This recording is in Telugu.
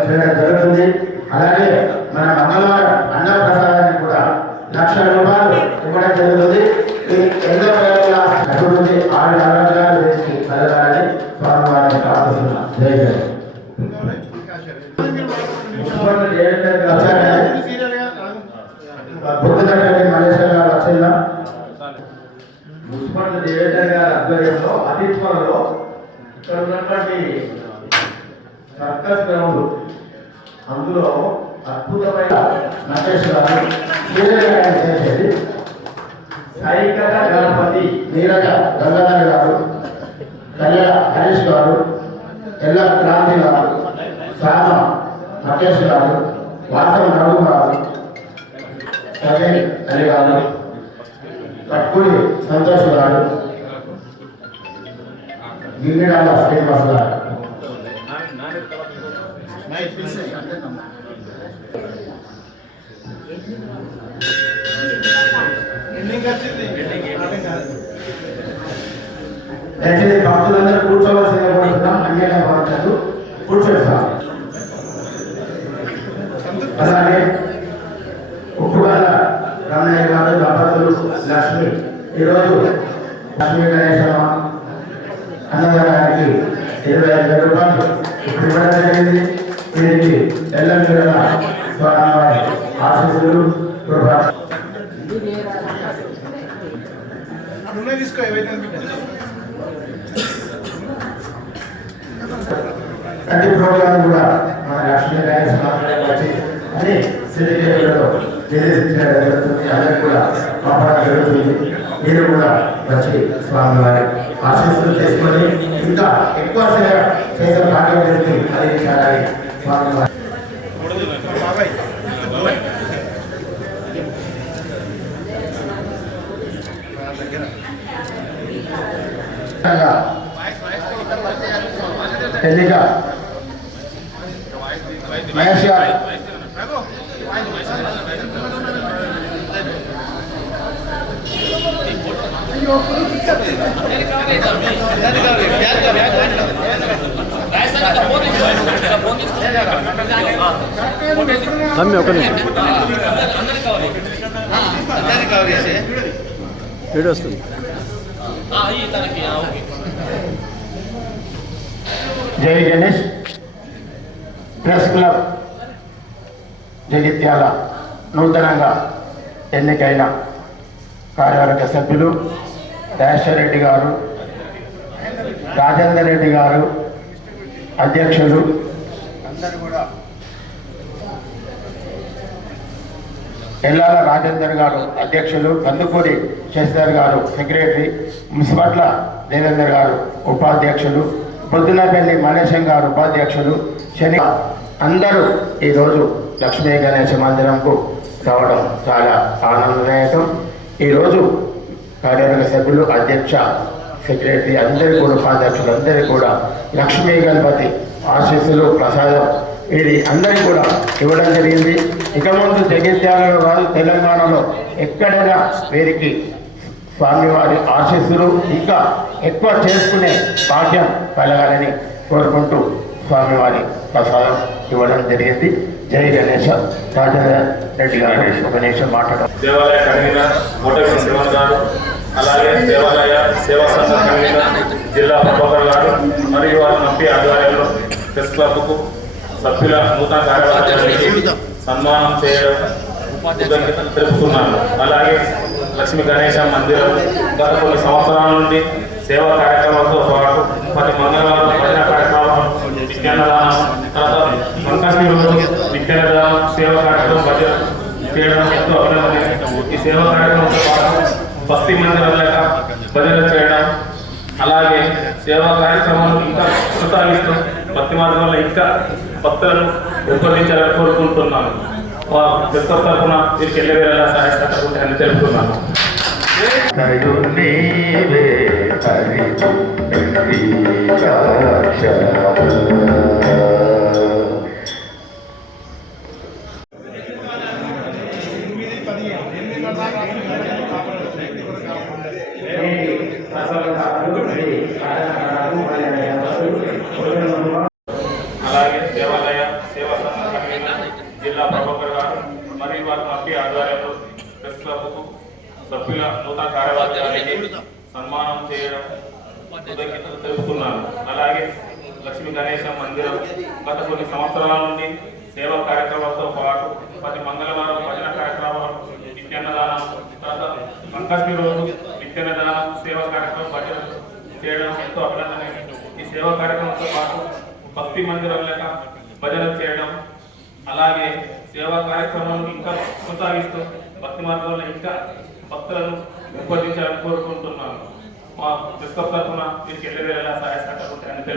చేయడం జరుగుతుంది అలాగే మన మంగళవారం అన్న ప్రసాదానికి కూడా లక్ష రూపాయలు ఇవ్వడం జరుగుతుంది ఈ ఎన్నో వేల అభివృద్ధి ఆరు కలగాలని స్వామివారిని ప్రార్థిస్తున్నాం జై జై బుద్ధనగరి మలేషియా గారు వచ్చిందా మున్సిపల్ డివిజన్ గారి ఆధ్వర్యంలో అతి త్వరలో ఇక్కడ ఉన్నటువంటి సర్కస్ గ్రౌండ్. అందులో అద్భుతమైన నటేశ్వరాలు గారు చేసేది సైకత గణపతి నీరజ గంగాధర్ గారు కళ్యాణ హరీష్ గారు ఎల్ల క్రాంతి గారు శ్యామ నటేష్ గారు వాసవ రఘు గారు సజయ్ అని గారు కట్కుడి సంతోష్ గారు నిన్నే కాదు శ్రీనివాస్ గారు దయచేసి భక్తులందరూ కూర్చోవలసిందిగా కోరుతున్నాం అన్యంగా భావించద్దు కూర్చోండి అలాగే ఉప్పుగల రామయ్య గారు దంపతులు లక్ష్మి. ఈరోజు లక్ష్మీ గణేశమ్మ అన్నదానానికి ఇరవై ఐదు వేల రూపాయలు. ఇప్పుడు ఇవ్వడం జరిగింది. వీరికి స్వామివారి ఆశీస్సులు తీసుకో ఏవైతే ప్రతి ప్రోగ్రాం కూడా మన లక్ష్మీ మాట్లాడే వచ్చి అన్ని సిద్ధికేతులతో నిర్దేశించడం జరుగుతుంది. అందరికి కూడా పంపడం జరుగుతుంది. మీరు కూడా వచ్చి స్వామివారి ఆశీస్సులు తీసుకొని ఇంకా ఎక్కువ సేవ చేసే భాగ్యం చేసి అందించాలని స్వామివారి. ఎన్నిక మహేష్ గారు. తమ్మి ఒక నిమిషం వీడియో వస్తుంది జై గణేష్ ప్రెస్ క్లబ్ జగిత్యాల నూతనంగా ఎన్నికైన కార్యవర్గ సభ్యులు రెడ్డి గారు రాజేందర్ రెడ్డి గారు అధ్యక్షులు. అందరూ కూడా ఎల్లాల రాజేందర్ గారు అధ్యక్షులు కందుకూరి శశిధర్ గారు సెక్రటరీ మున్సిపట్ల దేవేందర్ గారు ఉపాధ్యక్షులు పొద్దునపల్లి మలేశం గారు ఉపాధ్యక్షులు శని అందరూ ఈరోజు లక్ష్మీ గణేష మందిరంకు రావడం చాలా ఆనందదాయకం. ఈరోజు కార్యవర్గ సభ్యులు అధ్యక్ష సెక్రటరీ అందరి కూడా ఉపాధ్యక్షులు కూడా లక్ష్మీ గణపతి ఆశీస్సులు ప్రసాదం ఇది అందరికీ కూడా ఇవ్వడం జరిగింది. ఇక ముందు జగిత్యాలలో కాదు తెలంగాణలో ఎక్కడైనా వీరికి స్వామివారి ఆశీస్సులు ఇంకా ఎక్కువ చేసుకునే భాగ్యం కలగాలని కోరుకుంటూ స్వామివారి ప్రసాదం ఇవ్వడం జరిగింది. జై గణేష. రెడ్డి గారు ఒక నిమిషం మాట్లాడారు దేవాలయ కన్వీనర్ కోటమి శ్రీవన్ గారు అలాగే దేవాలయ సేవా సంఘ కన్వీనర్ జిల్లా ప్రభాకర్ గారు మరియు వారి ఎంపీ ఆధ్వర్యంలో ప్రెస్ క్లబ్కు సభ్యుల నూతన కార్యవర్గానికి సన్మానం చేయడం తెలుపుతున్నాను అలాగే లక్ష్మీ గణేశ మందిరం గత కొన్ని సంవత్సరాల నుండి సేవా కార్యక్రమాలతో పాటు ప్రతి మంగళవారం భజన కార్యక్రమం విజ్ఞానదానం తర్వాత సంకష్టి రోజు విద్య సేవ కార్యక్రమం భజన చేయడం ఎంతో అభినందనీయం. ఈ సేవా కార్యక్రమంతో పాటు భక్తి మందిరం లేక భజన చేయడం అలాగే సేవా కార్యక్రమాలు ఇంకా కొనసాగిస్తూ భక్తి మార్గంలో ఇంకా భక్తులను రూపొందించాలని కోరుకుంటున్నాను. మా తరఫున వీరికి వెళ్ళే వేళ సహాయ తెలుపుతున్నాను తయు నీవే హరి అలాగే దేవాలయ సేవా సంఘ కన్వీనర్ జిల్లా ప్రభాకర్ గారు మరియు వారి కమిటీ ఆధ్వర్యంలో ప్రెస్ క్లబ్కు సభ్యుల నూతన కార్యవర్గానికి సన్మానం చేయడం కృతజ్ఞతలు తెలుపుతున్నాను అలాగే లక్ష్మీ గణేశ మందిరం గత కొన్ని సంవత్సరాల నుండి సేవా కార్యక్రమాలతో పాటు ప్రతి మంగళవారం భజన కార్యక్రమాలు విద్యాన్నదానం తర్వాత సంకష్టి రోజు విద్యాన్నదానం సేవా కార్యక్రమం భజన చేయడం ఎంతో అభినందనీయం. ఈ సేవా కార్యక్రమంతో పాటు భక్తి మందిరం లేక భజన చేయడం అలాగే సేవా కార్యక్రమాలను ఇంకా కొనసాగిస్తూ భక్తి మార్గంలో ఇంకా భక్తులను పెంపొందించాలని కోరుకుంటున్నాను. మా క్రిస్తవ తరఫున వీరికి వెళ్ళే వేళ సహాయ సహకారం తెలుపు